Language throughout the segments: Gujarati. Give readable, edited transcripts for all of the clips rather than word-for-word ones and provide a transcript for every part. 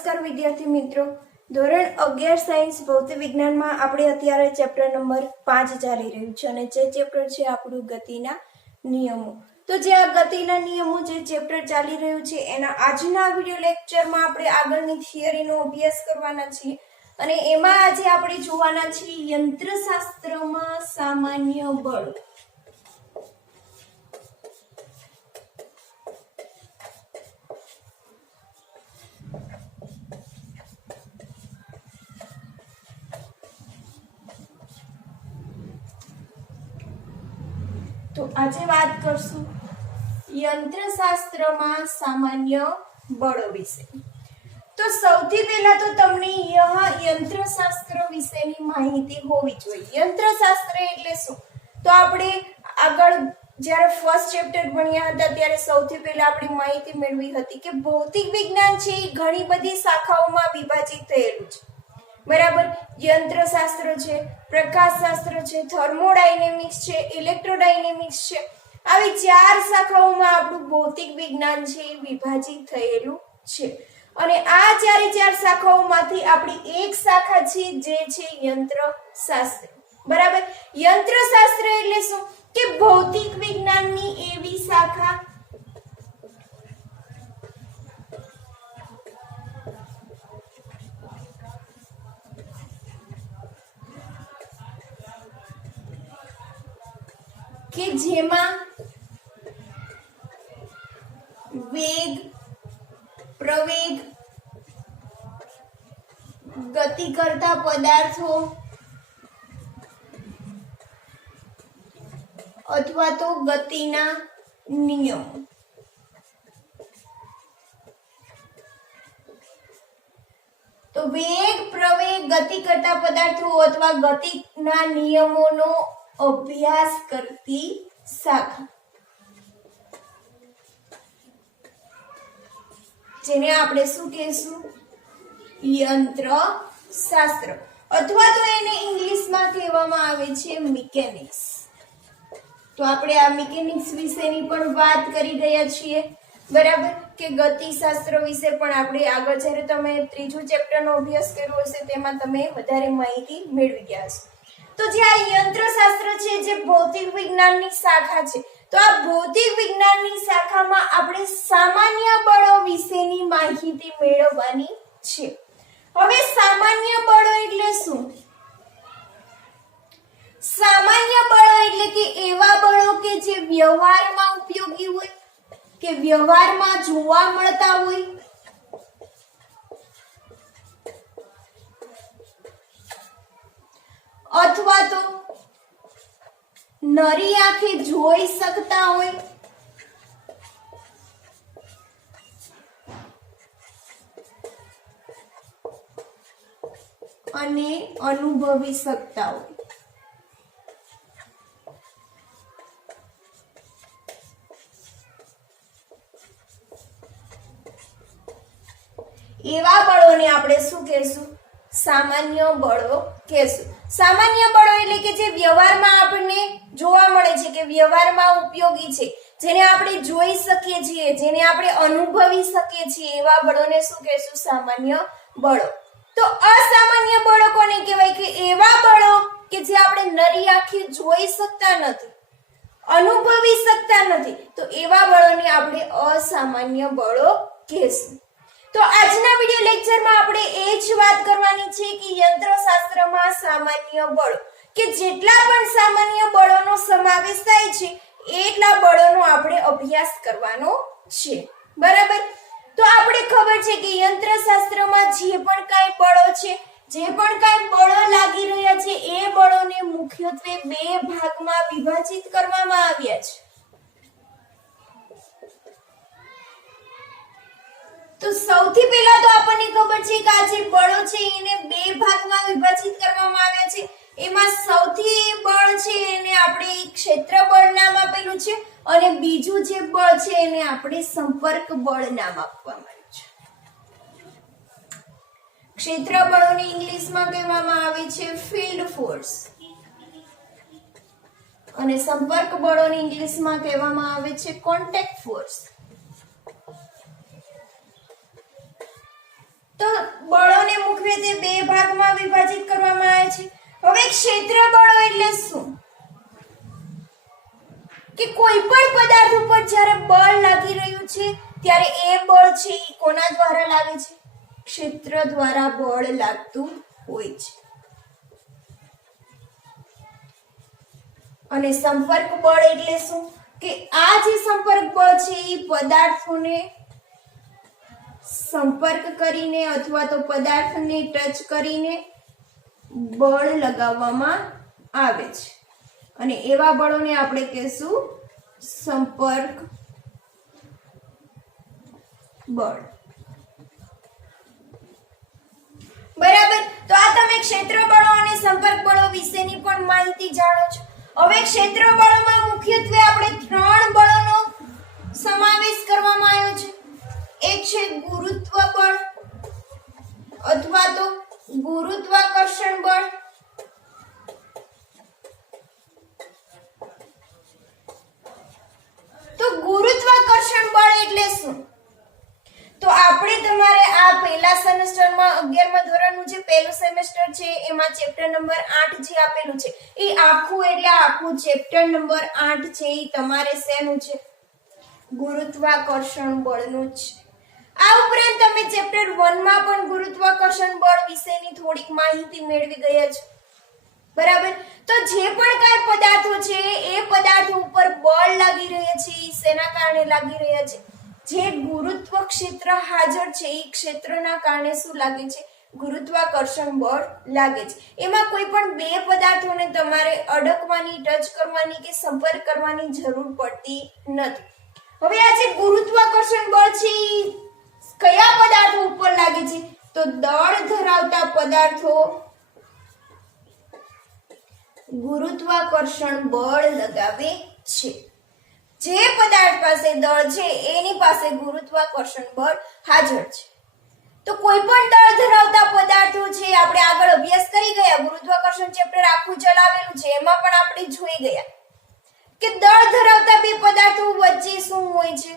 નમસ્કાર વિદ્યાર્થી મિત્રો, ધોરણ 11 સાયન્સ ભૌતિક વિજ્ઞાનમાં આપણે અત્યારે ચેપ્ટર નંબર 5 ચાલી રહ્યું છે અને જે ચેપ્ટર છે આપણું ગતિના નિયમો। તો જે આ ગતિના નિયમો જે ચેપ્ટર ચાલી રહ્યું છે એના આજના વિડિયો લેક્ચરમાં આપણે આગળની થિયરીનો અભ્યાસ કરવાના છીએ અને એમાં આજે આપણે જોવાના છીએ યંત્રશાસ્ત્રમાં સામાન્ય બળ। तो आज बात करशु यंत्रशास्त्र में सामान्य बळो विषे। तो सौथी पहला तो तमने यंत्रशास्त्र विशेनी माहिती होवी जोईए। यंत्रशास्त्र एटले शुं? तो आपणे आगळ ज्यारे फर्स्ट चेप्टर भण्या हता त्यारे सौथी पहला आपणे माहिती मेळवी हती के भौतिक विज्ञान छे ए घणी बधी शाखाओमां विभाजित थयेलुं छे। बराबर, यंत्रशास्त्र छे, प्रकाशशास्त्र छे, थर्मोडायनेमिक्स छे, इलेक्ट्रोडायनेमिक्स छे, આવી ચાર શાખાઓમાં આપણું ભૌતિક વિજ્ઞાન છે એ વિભાજિત થયેલું છે અને આ ચાર શાખાઓમાંથી આપણી એક શાખા છે જે છે યંત્રશાસ્ત્ર। બરાબર, યંત્રશાસ્ત્ર એટલે શું કે ભૌતિક વિજ્ઞાનની એવી શાખા કે જેમાં વેગ, પ્રવેગ, ગતિ કરતા પદાર્થો અથવા તો ગતિના નિયમો। તો વેગ, પ્રવેગ, ગતિ કરતા પદાર્થો અથવા ગતિના નિયમોનો અભ્યાસ કરતી શાખા, જેને આપણે શું કહેશું? યંત્રશાસ્ત્ર અથવા તો એને ઇંગ્લિશમાં કહેવામાં આવે છે મિકેનિક્સ। તો આપણે આ મિકેનિક્સ વિશેની પણ વાત કરી ગયા છીએ। બરાબર, કે ગતિશાસ્ત્ર વિશે પણ આપણે આગળ જ્યારે તમે ત્રીજું ચેપ્ટરનો અભ્યાસ કર્યો હશે તેમાં તમે વધારે માહિતી મેળવી ગયા હશો। તો જે આ યંત્રશાસ્ત્ર છે જે ભૌતિક વિજ્ઞાનની શાખા છે, તો આ ભૌતિક વિજ્ઞાનની શાખામાં આપણે સામાન્ય બળો વિશેની માહિતી મેળવવાની છે। હવે સામાન્ય બળો એટલે શું? સામાન્ય બળો એટલે કે એવા બળો કે જે વ્યવહારમાં ઉપયોગી હોય, કે વ્યવહારમાં જોવા મળતા હોય, અથવા તો નરી આંખે જોઈ શકતા હોય અને અનુભવી શકતા હોય। એવા બળોને આપણે શું કહેશું? સામાન્ય બળો કહેશું। સામાન્ય બળો એટલે કે જે વ્યવહારમાં આપણને જોવા મળે છે, કે વ્યવહારમાં ઉપયોગી છે, જેને આપણે જોઈ શકીએ છીએ, જેને આપણે અનુભવી શકીએ છીએ, એવા બળોને શું કહેશું? સામાન્ય બળો। તો અસામાન્ય બળો કોને કહેવાય? કે એવા બળો કે જે આપણે નરી આંખે જોઈ શકતા નથી, અનુભવી શકતા નથી, તો એવા બળોને આપણે અસામાન્ય બળો કહેશું। તો આજના વિડિયો લેક્ચરમાં આપણે એ જ વાત કરવાની છે કે યંત્રશાસ્ત્રમાં સામાન્ય બળો, કે જેટલા પણ સામાન્ય બળોનો સમાવેશ થાય છે એટલા બળોનો આપણે અભ્યાસ કરવાનો છે। બરાબર, તો આપણે ખબર છે કે યંત્રશાસ્ત્રમાં જે પણ કાંઈ બળો છે, જે પણ કાંઈ બળો લાગી રહ્યા છે એ બળોને મુખ્યત્વે બે ભાગમાં વિભાજિત કરવામાં આવ્યા છે। તો સૌથી પહેલા તો આપણને ખબર છે કે આ જે બળો છે એને બે ભાગમાં વિભાજિત કરવામાં આવ્યા છે। એમાં સૌથી બળ છે એને આપણે ક્ષેત્ર બળ નામ આપેલું છે અને બીજું જે બળ છે એને આપણે સંપર્ક બળ નામ આપવામાં આવ્યું છે। ક્ષેત્ર બળોને ઇંગ્લિશમાં કહેવામાં આવે છે ફિલ્ડ ફોર્સ અને સંપર્ક બળોને ઇંગ્લિશમાં કહેવામાં આવે છે કોન્ટેક્ટ ફોર્સ। તો બળોને મુખ્યત્વે બે ભાગમાં વિભાજિત કરવામાં આવે છે. હવે ક્ષેત્ર બળો એટલે શું? કે કોઈ પણ પદાર્થ ઉપર જ્યારે બળ લાગી રહ્યું છે ત્યારે એ બળ છે એ કોના દ્વારા લાગે છે? ક્ષેત્ર દ્વારા બળ લાગતું હોય છે. અને સંપર્ક બળ એટલે શું? કે આ જે સંપર્ક બળ છે એ પદાર્થોને સંપર્ક કરીને અથવા તો પદાર્થને ટચ કરીને બળ લગાવવામાં આવે છે અને એવા બળોને આપણે કહીશું સંપર્ક બળ. બરાબર. તો આ તમે ક્ષેત્ર બળો અને સંપર્ક બળો વિશેની પણ માહિતી જાણો છો. હવે ક્ષેત્ર બળોમાં મુખ્યત્વે આપણે 3 બળોનો સમાવેશ કરવામાં આવ્યો છે. એક છે ગુરુત્વ બળ અથવા તો ગુરુત્વાકર્ષણ બળ. તો ગુરુત્વાકર્ષણ બળ એટલે શું? તો આપણે તમારે આ પહેલા સેમેસ્ટરમાં 11મા ધોરણનું જે પહેલું સેમેસ્ટર છે એમાં ચેપ્ટર નંબર 8 જે આપેલું છે એ આખું એટલે આખું ચેપ્ટર નંબર 8 છે એ તમારે શેનું છે? ગુરુત્વાકર્ષણ બળનું છે. આ ઉપરાંત તમે ચેપ્ટર 1 માં પણ ગુરુત્વાકર્ષણ બળ વિશેની થોડીક માહિતી મેળવી ગયા છો. બરાબર. તો જે પણ કાંઈ પદાર્થો છે એ પદાર્થો ઉપર બળ લાગી રહ્યા છે એ શેના કારણે લાગી રહ્યા છે? જે ગુરુત્વ ક્ષેત્ર હાજર છે એ ક્ષેત્રના કારણે શું લાગે છે? ગુરુત્વાકર્ષણ બળ લાગે છે. એમાં કોઈ પણ બે પદાર્થોને તમારે અડકવાની, ટચ કરવાની કે સંપર્ક કરવાની જરૂર પડતી નથી. હવે આ જે ગુરુત્વાકર્ષણ બળ છે કયા પદાર્થો ઉપર લાગે છે? તો દળ ધરાવતા પદાર્થો ગુરુત્વાકર્ષણ બળ લગાવે છે. જે પદાર્થ પાસે દળ છે એની પાસે ગુરુત્વાકર્ષણ બળ હાજર છે. તો કોઈ પણ દળ ધરાવતા પદાર્થો છે આપણે આગળ અભ્યાસ કરી ગયા, ગુરુત્વાકર્ષણ ચેપ્ટર આખું ચલાવેલું છે એમાં પણ આપણે જોઈ ગયા કે દળ ધરાવતા બે પદાર્થો વચ્ચે શું હોય છે?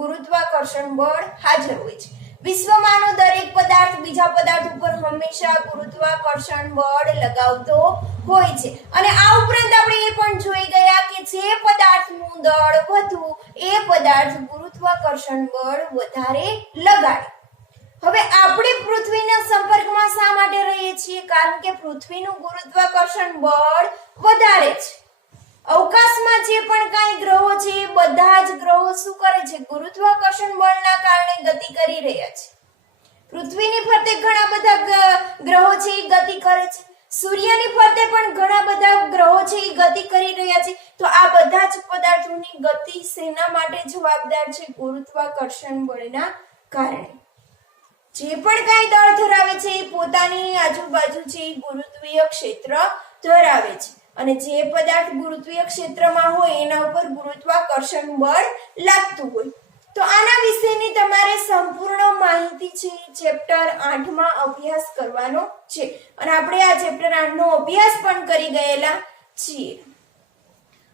ગુરુત્વાકર્ષણ બળ હાજર હોય છે. વિશ્વમાંનો દરેક પદાર્થ બીજા પદાર્થ ઉપર હંમેશા ગુરુત્વાકર્ષણ બળ લગાવતો હોય છે. અને આ ઉપરાંત આપણે એ પણ જોઈ ગયા કે જે પદાર્થનું દળ વધુ એ પદાર્થ ગુરુત્વાકર્ષણ બળ વધારે લગાડે. હવે આપણે પૃથ્વીના સંપર્કમાં શા માટે રહીએ છીએ? કારણ કે પૃથ્વીનું ગુરુત્વાકર્ષણ બળ વધારે છે. અવકાશમાં જે પણ કાંઈ ગ્રહો છે એ બધા જ ગ્રહો શું કરે છે? ગુરુત્વાકર્ષણ બળના કારણે ગતિ કરી રહ્યા છે. પૃથ્વીની ફરતે ઘણા બધા ગ્રહો છે એ ગતિ કરે છે. સૂર્યની ફરતે પણ ઘણા બધા ગ્રહો છે એ ગતિ કરી રહ્યા છે. તો આ બધા જ પદાર્થોની ગતિ શેના માટે જવાબદાર છે? ગુરુત્વાકર્ષણ બળના કારણે. જે પણ કાંઈ દળ ધરાવે છે એ પોતાની આજુબાજુ છે એ ગુરુત્વીય ક્ષેત્ર ધરાવે છે અને જે પદાર્થ ગુરુત્વીય ક્ષેત્રમાં હોય એના ઉપર ગુરુત્વાકર્ષણ બળ લાગતું હોય. તો આના વિશેની તમારે સંપૂર્ણ માહિતી છે ચેપ્ટર 8 માં અભ્યાસ કરવાનો છે અને આપણે આ ચેપ્ટર 8 નો અભ્યાસ પણ કરી ગયેલા છીએ.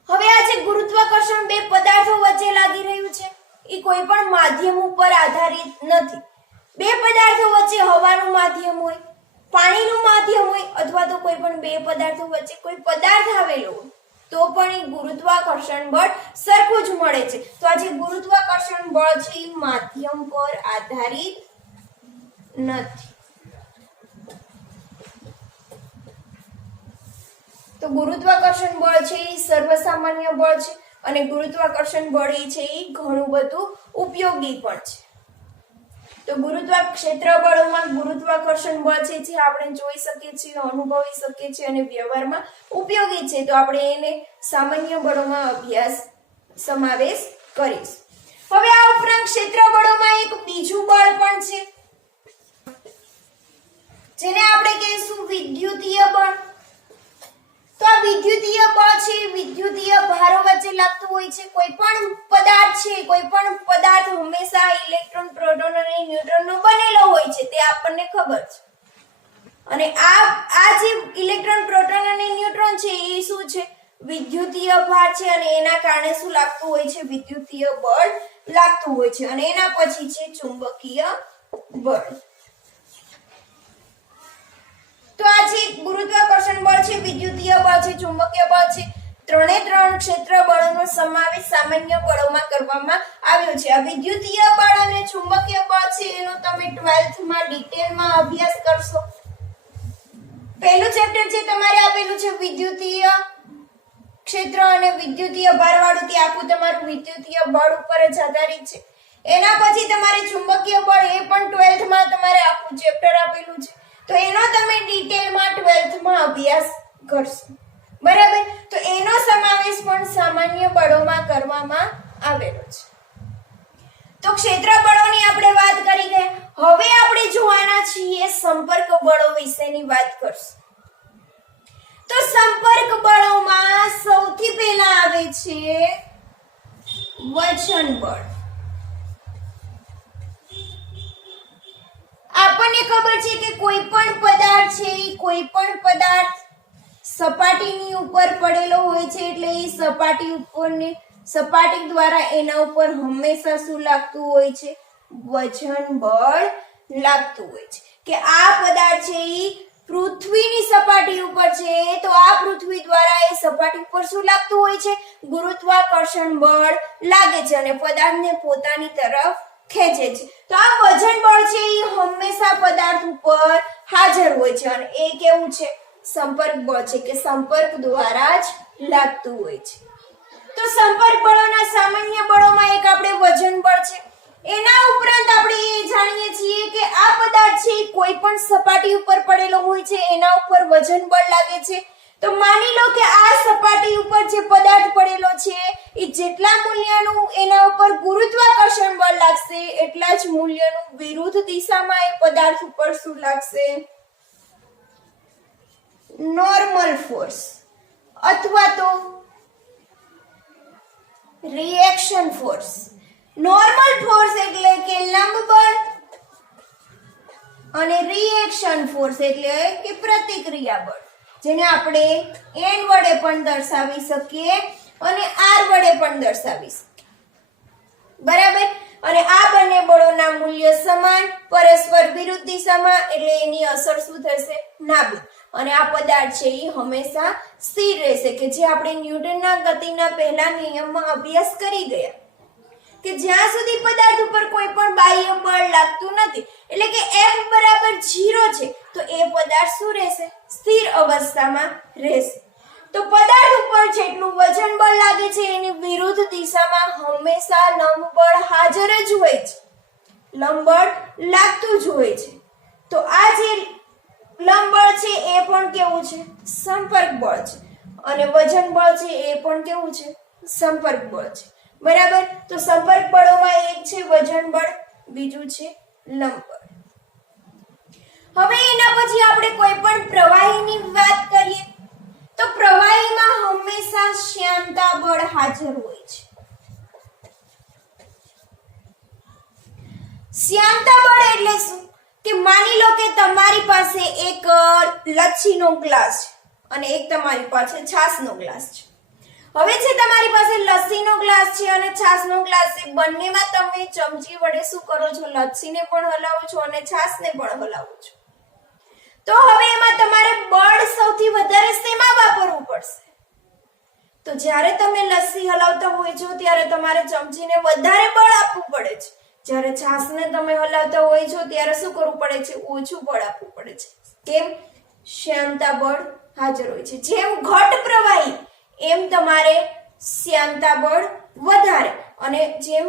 હવે આ જે ગુરુત્વાકર્ષણ બે પદાર્થો વચ્ચે લાગી રહ્યું છે એ કોઈ પણ માધ્યમ ઉપર આધારિત નથી. બે પદાર્થો વચ્ચે હવાનું માધ્યમ હોય, પાણીનું માધ્યમ હોય અથવા તો કોઈ પણ બે પદાર્થો વચ્ચે કોઈ પદાર્થ આવેલો હોય તો પણ એ ગુરુત્વાકર્ષણ બળ સરખું જ મળે છે. તો આ જે ગુરુત્વાકર્ષણ બળ છે એ માધ્યમ પર આધારિત નથી. તો ગુરુત્વાકર્ષણ બળ છે એ સર્વસામાન્ય બળ છે અને ગુરુત્વાકર્ષણ બળ છે એ ઘણું બધું ઉપયોગી પણ છે. તો ક્ષેત્ર બળોમાં ગુરુત્વાકર્ષણ બળ છે જે આપણે જોઈ શકીએ છીએ, અનુભવી શકીએ છીએ અને વ્યવહારમાં ઉપયોગી છે. તો આપણે એને સામાન્ય બળોમાં અભ્યાસ સમાવેશ કરીશું. હવે આ ઉપરાંત ક્ષેત્ર બળોમાં એક બીજું બળ પણ છે જેને આપણે કહીશું વિદ્યુતીય બળ. તો આ વિદ્યુતીય બળ છે વિદ્યુતીય ભારો વચ્ચે લાગતું હોય છે. કોઈ પણ પદાર્થ છે, કોઈ પણ પદાર્થ હંમેશા ઇલેક્ટ્રોન, પ્રોટોન અને ન્યુટ્રોનનો બનેલો હોય છે તે આપણને ખબર છે. અને આ જે ઇલેક્ટ્રોન, પ્રોટોન અને ન્યુટ્રોન છે એ શું છે? વિદ્યુતીય ભાર છે અને એના કારણે શું લાગતું હોય છે? વિદ્યુતીય બળ લાગતું હોય છે અને એના પછી છે ચુંબકીય બળ. તો આ જે ગુરુત્વાકર્ષણ બળ છે, વિદ્યુતીય બળ છે, ચુંબકીય બળ છે, ત્રણે ત્રણ ક્ષેત્ર બળોનો સમાવેશ સામાન્ય બળોમાં કરવામાં આવ્યો છે. આ વિદ્યુતીય બળ અને ચુંબકીય બળ છે એનો તમે 12th માં ડિટેલમાં અભ્યાસ કરશો. પહેલું ચેપ્ટર છે તમારે આપેલું છે વિદ્યુતીય ક્ષેત્ર અને વિદ્યુતીય ભારવાળું, તે આખું તમારું વિદ્યુતીય બળ ઉપર જ આધારિત છે. એના પછી તમારે ચુંબકીય બળ, એ પણ 12th માં તમારે આખું ચેપ્ટર આપેલું છે, તો એનો તમે ડિટેલમાં 12th માં અભ્યાસ કરશો. બરાબર, તો એનો સમાવેશ પણ સામાન્ય બળોમાં કરવામાં આવેલો છે. તો ક્ષેત્ર બળોની આપણે વાત કરી ગયા. હવે આપણે જોવાના છીએ સંપર્ક બળો વિશેની વાત કરશું. તો સંપર્ક બળોમાં સૌથી પહેલા આવે છે વચન બળ. આપણને ખબર છે કે કોઈ પણ પદાર્થ છે, કોઈ પણ પદાર્થ સપાટીની ઉપર પડેલો હોય છે, એટલે એ સપાટી ઉપરની સપાટી દ્વારા એના ઉપર હંમેશા શું લાગતું હોય છે? વજન બળ લાગતું હોય છે. કે આ પદાર્થ છે એ પૃથ્વીની સપાટી ઉપર છે, તો આ પૃથ્વી દ્વારા એ સપાટી ઉપર શું લાગતું હોય છે? ગુરુત્વાકર્ષણ બળ લાગે છે અને પદાર્થને પોતાની તરફ ખેંચે છે. તો આ વજન બળ છે એ હંમેશા પદાર્થ ઉપર હાજર હોય છે અને એ કેવું છે? સંપર્ક બળ છે, કે સંપર્ક દ્વારા જ લાગતું હોય છે. તો સંપર્ક બળોના સામાન્ય બળોમાં એક આપણે વજન બળ છે. એના ઉપરાંત આપણે એ જાણીએ છીએ કે આ પદાર્થ છે કોઈ પણ સપાટી ઉપર પડેલો હોય છે, એના ઉપર વજન બળ લાગે છે. તો માની લો કે આ સપાટી ઉપર જે પદાર્થ પડેલો છે એ જેટલા મૂલ્યનું એના ઉપર ગુરુત્વાકર્ષણ બળ લાગશે, એટલા જ મૂલ્યનું વિરુદ્ધ દિશામાં એ પદાર્થ ઉપર શું લાગશે? નોર્મલ ફોર્સ અથવા તો રિએક્શન ફોર્સ. નોર્મલ ફોર્સ એટલે કે લંબ બળ અને રિએક્શન ફોર્સ એટલે કે પ્રતિક્રિયા બળ, જેને આપણે n વડે પણ દર્શાવી શકીએ અને r વડે પણ દર્શાવી શકીએ. બરાબર, અને આ બંને બળોના મૂલ્ય સમાન, પરસ્પર વિરુદ્ધ દિશામાં, એટલે એની અસર શું થશે? નાબૂદ. અને આ પદાર્થ છે એ હંમેશા સ્થિર રહેશે, કે જે આપણે ન્યૂટનના ગતિના પહેલા નિયમમાં અભ્યાસ કરી ગયા કે જ્યાં સુધી પદાર્થ ઉપર કોઈ પણ બાહ્ય બળ લાગતું નથી, એટલે કે F બરાબર 0 છે, તો એ પદાર્થ શું રહેશે? સ્થિર અવસ્થામાં રહેશે. તો પદાર્થ ઉપર જેટલું વજન બળ લાગે છે એની વિરુદ્ધ દિશામાં હંમેશા લંબ બળ હાજર જ હોય છે, લંબ બળ લાગતું જ હોય છે. તો આ જે લંબ બળ છે એ પણ કેવું છે? સંપર્ક બળ છે. અને વજન બળ છે એ પણ કેવું છે? સંપર્ક બળ છે. બરાબર, તો સંપર્ક બળોમાં એક છે વજન બળ, બીજું છે લંબ બળ. હવે એના પછી આપણે કોઈ પણ પ્રવાહીની વાત કરીએ તો પ્રવાહીમાં હંમેશા શ્યાનતા બળ હાજર હોય છે. શ્યાનતા બળ એટલે શું? કે માની લો કે તમારી પાસે એક લચ્છીનો ગ્લાસ છે અને એક તમારી પાસે છાશનો ગ્લાસ છે. હવે છે તમારી પાસે લસ્સીનો ગ્લાસ છે અને છાશનો ગ્લાસ છે, બંનેમાં તમે ચમચી વડે શું કરો છો? લસ્સીને પણ હલાવો છો અને છાશને પણ હલાવો છો. તો હવે એમાં તમારે બળ સૌથી વધારે શેમાં વાપરવું પડશે? તો જ્યારે તમે લસ્સી હલાવતા હોય છો ત્યારે તમારે ચમચીને વધારે બળ આપવું પડે છે, જ્યારે છાશને તમે હલાવતા હોય છો ત્યારે શું કરવું પડે છે? ઓછું બળ આપવું પડે છે. કેમ? શ્યાનતા બળ હાજર હોય છે. જેમ ઘટ પ્રવાહી એમ તમારે શ્યાનતા બળ વધારે, અને જેમ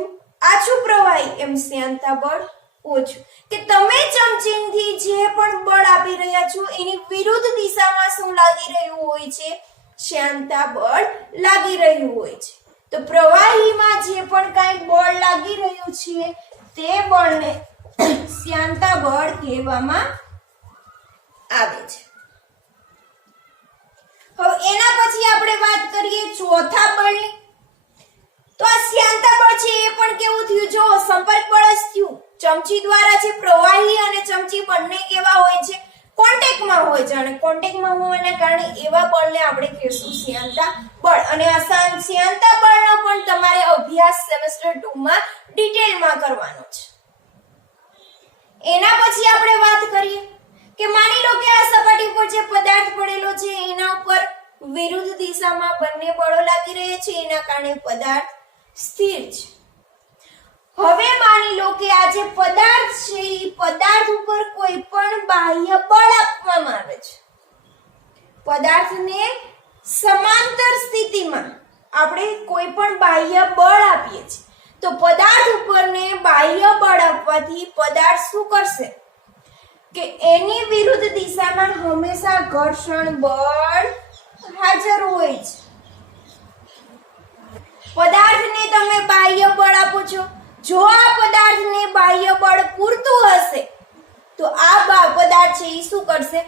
આછું પ્રવાહી એમ શ્યાનતા બળ ઓછું. કે તમે ચમચીથી જે પણ બળ આપી રહ્યા છો એની વિરુદ્ધ દિશામાં શું લાગી રહ્યું હોય છે? શ્યાનતા બળ લાગી રહ્યું હોય છે. તો પ્રવાહીમાં જે પણ કાંઈ બળ લાગી રહ્યું છે તે બળને શ્યાનતા બળ કહેવામાં આવે છે. હવે એના પછી આપણે વાત કરીએ ચોથા બળની. તો આ શ્યાનતા બળ છે એ પણ કેવું થયું? જો સંપર્ક બળ જ થયું. ચમચી દ્વારા જે પ્રવાહી અને ચમચી બંને કેવા હોય છે? કોન્ટેક્ટમાં હોય છે, અને કોન્ટેક્ટમાં હોવાના કારણે એવા બળને આપણે કહીશું શ્યાનતા બળ. અને આ શ્યાનતા બળનો પણ તમારે અભ્યાસ સેમેસ્ટર 2 માં ડિટેલમાં કરવાનો છે. એના પછી આપણે વાત કરીએ કે માની લો કે આ સપાટી ઉપર જે પદાર્થ પડેલો છે એના ઉપર વિરુદ્ધ દિશામાં બંને બળો લાગી રહ્યા છે, એના કારણે પદાર્થ સ્થિર છે. હવે માની લો કે આ જે પદાર્થ છે એ પદાર્થ ઉપર કોઈ પણ બાહ્ય બળ આપવામાં આવે છે. પદાર્થને સમાંતર સ્થિતિમાં આપણે કોઈ પણ બાહ્ય બળ આપીએ છીએ, તો પદાર્થ ઉપરને બાહ્ય બળ આપવાથી પદાર્થ શું કરશે કે એની વિરુદ્ધ દિશામાં હંમેશા ઘર્ષણ બળ હાજર હોય છે. પદાર્થને તમે બાહ્ય બળ આપો છો, જો આ પદાર્થને બાહ્ય બળ પૂરતું હશે તો આ પદાર્થ છે એ શું કરશે,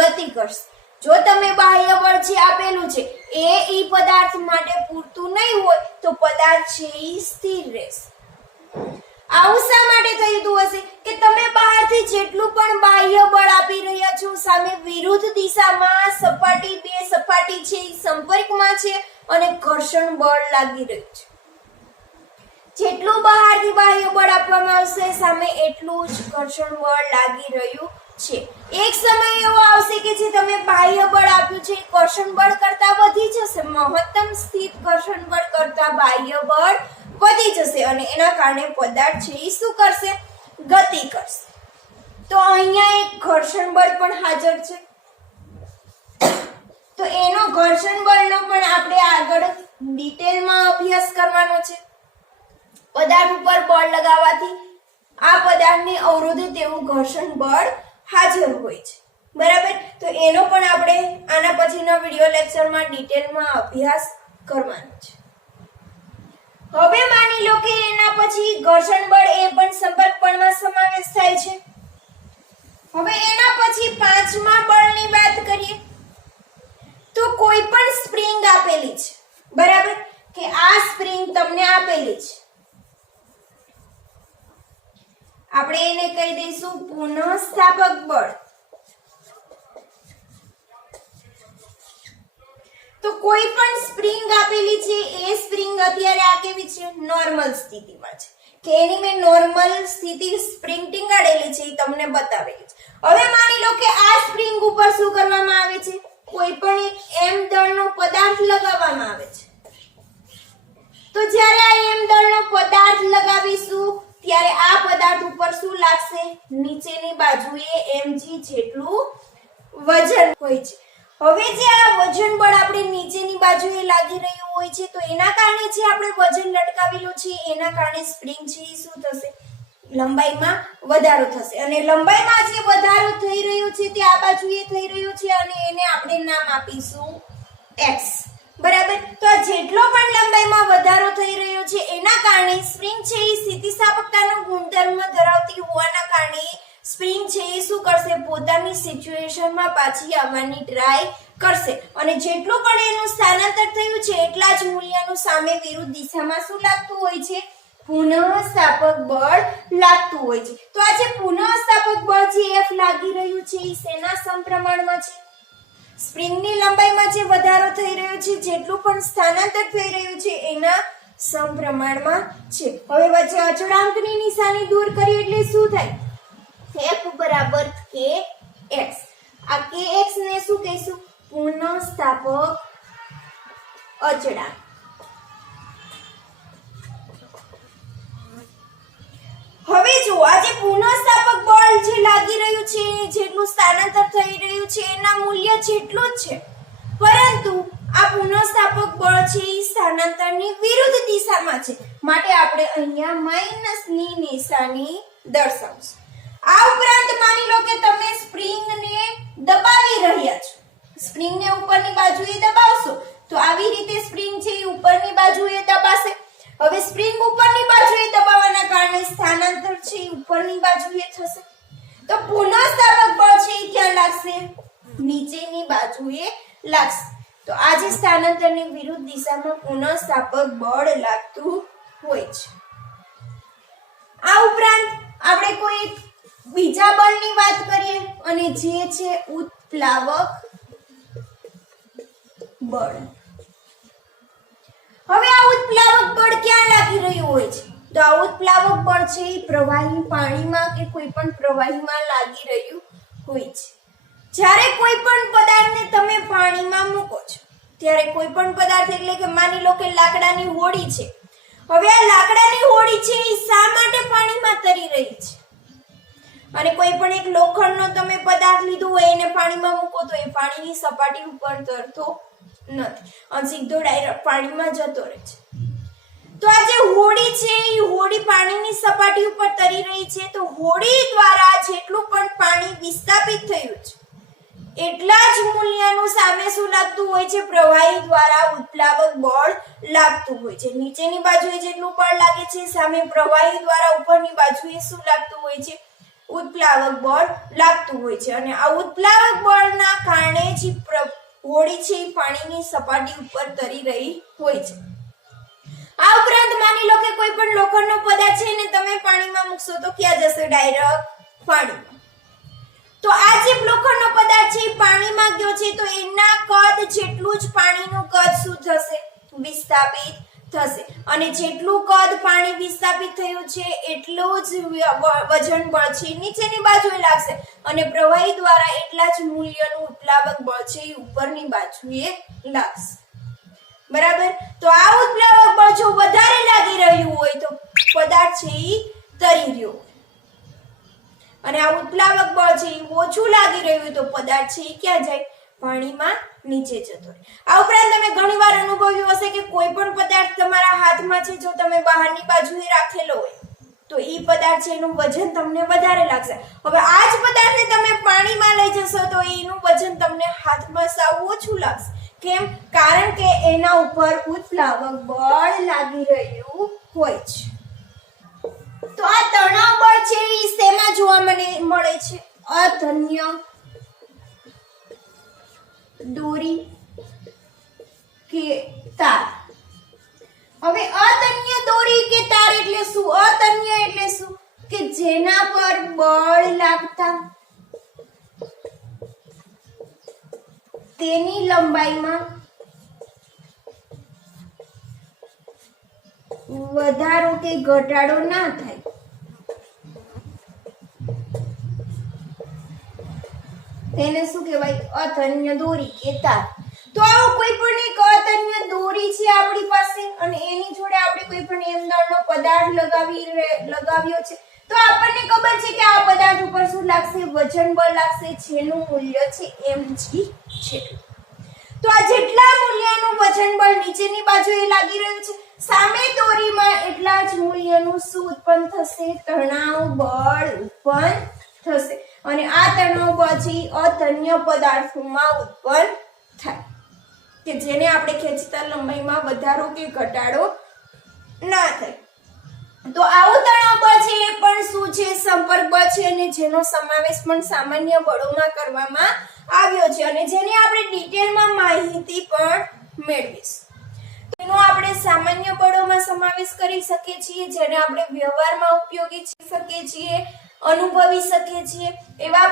ગતિ કરશે. જો તમે બાહ્ય બળ છે આપેલું છે એ પદાર્થ માટે પૂરતું નહીં હોય તો પદાર્થ છે એ સ્થિર રહેશે. આવું શા માટે થયું હશે કે તમે બહારથી જેટલું પણ બાહ્ય બળ આપી રહ્યા છો, સામે વિરુદ્ધ દિશામાં બે સપાટી છે એ સંપર્કમાં છે અને ઘર્ષણ બળ લાગી રહ્યું છે. જેટલું બહારથી બાહ્ય બળ આપવામાં આવશે સામે એટલું જ ઘર્ષણ બળ લાગી રહ્યું છે. એક સમય એવો આવશે કે જે તમે બાહ્ય બળ આપ્યું છે ઘર્ષણ બળ કરતા વધી જશે, મહત્તમ સ્થિત ઘર્ષણ બળ કરતા બાહ્ય બળ વધી જશે અને એના કારણે પદાર્થ છે એ શું કરશે, ગતિ કરશે. તો અહીંયા એક ઘર્ષણ બળ પણ હાજર છે, તો એનો ઘર્ષણ બળનો પણ આપણે આગળ ડિટેલમાં અભ્યાસ કરવાનો છે. પદાર્થ ઉપર બળ લગાવવાથી આ પદાર્થને અવરોધે તેવું ઘર્ષણ બળ હાજર હોય છે, બરાબર. તો એનો પણ આપણે આના પછીના વિડિયો લેક્ચરમાં ડિટેલમાં અભ્યાસ કરવાનો છે. હવે માની લો કે એના પછી ઘર્ષણ બળ એ પણ સંપર્ક બળમાં સમાવેશ થાય છે. હવે એના પછી પાંચમા બળની વાત કરીએ તો કોઈ પણ સ્પ્રિંગ આપેલી છે, બરાબર, કે આ સ્પ્રિંગ તમને આપેલી છે, આપણે એને કહી દઈશું પુનઃસ્થાપક બળ. તો કોઈ પણ સ્પ્રિંગ આપેલી છે એ સ્પ્રિંગ અત્યારે આ કેવી છે, નોર્મલ સ્થિતિમાં છે, કે એની મેં નોર્મલ સ્થિતિ સ્પ્રિંગ ટીંગાડેલી છે એ તમને બતાવેલી છે. હવે માની લો કે આ સ્પ્રિંગ ઉપર શું કરવામાં આવે છે, કોઈ પણ એક m દળનો પદાર્થ લગાવવામાં આવે છે. તો જ્યારે આ m દળનો પદાર્થ લગાવીશું ત્યારે આ પદાર્થ ઉપર શું લાગશે, નીચેની બાજુએ mg જેટલું વજન હોય છે. હવે જે આ વજન બળ આપણે નીચેની બાજુએ લાગી રહ્યું હોય છે તો એના કારણે જે આપણે વજન લટકાવેલું છે એના કારણે સ્પ્રિંગ છે એ શું થશે, લંબાઈમાં વધારો થશે અને લંબાઈમાં જે વધારો થઈ રહ્યો છે તે આ બાજુએ થઈ રહ્યો છે અને એને આપણે નામ આપીશું x, બરાબર. તો આ જેટલો પણ લંબાઈમાં વધારો થઈ રહ્યો છે એના કારણે સ્પ્રિંગ છે એ સ્થિતિસ્થાપકતાનો ગુણધર્મ ધરાવતી હોવાના કારણે સ્પ્રિંગ છે એ શું કરશે, પોતાની સિચ્યુએશનમાં પાછી આવવાની ટ્રાય કરશે અને જેટલું પણ એનું સ્થાનાંતર થયું છે એટલા જ મૂલ્યનું સામે વિરુદ્ધ દિશામાં શું લાગતું હોય છે, પુનઃસ્થાપક બળ લાગતું હોય છે. તો આ જે પુનઃસ્થાપક બળ જે F લાગી રહ્યું છે એ શેના સમપ્રમાણમાં છે, સ્પ્રિંગની લંબાઈમાં જે વધારો થઈ રહ્યો છે, જેટલું પણ સ્થાનાંતર થઈ રહ્યું છે એના સમપ્રમાણમાં છે. હવે વચ્ચે અચળાંકની નિશાની દૂર કરીએ એટલે શું થાય, F બરાબર kx. આ kx ને શું કહીશું, પુનઃસ્થાપક અચળાંક. હવે જો આ જે પુનઃસ્થાપક બળ જે લાગી રહ્યું છે, જેટલું સ્થાનાંતર થઈ રહ્યું છે એના મૂલ્ય જેટલું જ છે, પરંતુ આ પુનઃસ્થાપક બળ છે એ સ્થાનાંતરની વિરુદ્ધ દિશામાં છે, માટે આપણે અહીંયા માઈનસની નિશાની દર્શાવશું. આ ઉપરાંત માની લો કે તમે સ્પ્રિંગને દબાવી રહ્યા છો, સ્પ્રિંગને ઉપરની બાજુએ દબાવશો તો આવી રીતે સ્પ્રિંગ છે એ ઉપરની બાજુએ દબાશે. હવે સ્પ્રિંગ ઉપરની બાજુએ દબાવવાના કારણે સ્થાનાંતર છે એ ઉપરની બાજુએ થશે, તો પુનઃસ્થાપક બળ છે એ ક્યાં લાગશે, નીચેની બાજુએ લાગશે. તો આ જે સ્થાનાંતરની વિરુદ્ધ દિશામાં પુનઃસ્થાપક બળ લાગતું હોય છે. આ ઉપરાંત આપણે કોઈ બીજા બળની વાત કરીએ અને જે છે ઉત્પ્લાવક બળ. હવે આ ઉત્પ્લાવક બળ ક્યાં લાગી રહ્યું હોય છે, તો આ ઉત્પ્લાવક બળ છે એ પ્રવાહી પાણીમાં કે કોઈ પણ પ્રવાહીમાં લાગી રહ્યું હોય છે. જ્યારે કોઈ પણ પદાર્થને તમે પાણીમાં મૂકો છો ત્યારે કોઈ પણ પદાર્થ એટલે કે માની લો કે લાકડાની હોડી છે. હવે આ લાકડાની હોડી છે એ શા માટે પાણીમાં તરી રહી છે? અને કોઈ પણ એક લોખંડનો તમે પદાર્થ લીધો હોય એને પાણીમાં મૂકો તો એ પાણીની સપાટી ઉપર તરતો નથી અને સીધો ડાયરેક્ટ પાણીમાં જતો રહે છે. તો આ જે હોડી છે એ હોડી પાણીની સપાટી ઉપર તરી રહી છે. તો હોડી દ્વારા જેટલું પણ પાણી વિસ્થાપિત થયું છે એટલા જ મૂલ્યનું સામે શું લાગતું હોય છે? પ્રવાહી દ્વારા ઉત્પ્લાવક બળ લાગતું હોય છે. નીચેની બાજુએ જેટલું બળ લાગે છે સામે પ્રવાહી દ્વારા ઉપરની બાજુએ શું લાગતું હોય છે? ઉત્પ્લાવક બળ લાગતું હોય છે. અને આ ઉત્પ્લાવક બળના કારણે જ હોડી છે એ પાણીની સપાટી ઉપર તરી રહી હોય છે. આ ઉપરાંત માની લો કે કોઈ પણ લોખંડનો પદાર્થ છે એને તમે પાણીમાં મૂકશો તો ક્યાં જશે? ડાયરેક્ટ પાણીમાં. તો આ જે લોખંડનો પદાર્થ છે એ પાણીમાં ગયો છે તો એના કદ જેટલું જ પાણીનું કદ શું થશે? વિસ્થાપિત થશે. અને જેટલું કદ પાણી વિસ્થાપિત થયું છે એટલું જ વજન બળ છે નીચેની બાજુએ લાગશે અને પ્રવાહી દ્વારા એટલા જ મૂલ્યનું ઉત્પ્લાવક બળ છે એ ઉપરની બાજુએ લાગશે. બરાબર. તો આ ઉત્પ્લાવક બળ જો વધારે લાગી રહ્યું હોય તો પદાર્થ છે એ તરી રહ્યો હોય અને આ ઉત્પ્લાવક બળ છે એ ઓછું લાગી રહ્યું હોય તો પદાર્થ છે એ ક્યાં જાય? પાણીમાં નીચે જતો રહે. આ ઉપરાંત તમે ઘણીવાર અનુભવ્યું હશે કે કોઈ પણ પદાર્થ તમારા હાથમાં છે જો તમે બહારની બાજુએ રાખેલો હોય તો એ પદાર્થ છે એનું વજન તમને વધારે લાગશે. હવે આ જ પદાર્થને તમે પાણીમાં લઈ જશો તો એનું વજન તમને હાથમાં સાવ ઓછું લાગશે. કેમ? કારણ કે એના ઉપર ઉત્પ્લાવક બળ લાગી રહ્યું હોય છે. તો આ તણાવ બળ છે એ શેમાં જોવા મળે છે? અતન્ય દોરી કે તાર. હવે અતન્ય દોરી કે તાર એટલે શું? અતન્ય એટલે શું? કે જેના પર બળ લાગતા તેની લંબાઈમાં વધારો કે ઘટાડો ના થાય. તેને શું કહેવાય? અતન્ય દોરી કે તાર. તો આવો કોઈ પણ એક અતન્ય દોરી છે આપણી પાસે અને એની જોડે આપણે કોઈ પણ એમદાળનો પદાર્થ લગાવ્યો છે તો આપણને ખબર છે કે આ પદાર્થ ઉપર શું લાગશે? વજન બળ લાગશે જેનું મૂલ્ય છે mg છે. તો આ જેટલા મૂલ્યનું વજન બળ નીચેની બાજુએ લાગી રહ્યું છે સામે દોરીમાં એટલા જ મૂલ્યનું શું ઉત્પન્ન થશે? તણાવ બળ ઉત્પન્ન થશે. અને આ તણાવ બળ છે અતન્ય પદાર્થોમાં ઉત્પન્ન થાય કે જેને આપણે ખેંચતા લંબાઈમાં વધારો કે ઘટાડો ના થાય. તો આવું તણાવ બળ છે એ પણ શું છે? સંપર્ક બળ છે અને જેનો સમાવેશ પણ સામાન્ય બળોમાં કરવામાં આવ્યો છે અને જેની આપણે ડિટેલમાં માહિતી પણ મેળવીશું. તેનો આપણે સામાન્ય બળોમાં સમાવેશ કરી શકીએ છીએ જેને આપણે વ્યવહારમાં ઉપયોગી શકીએ છીએ, અનુભવી શકીએ છીએ. એવા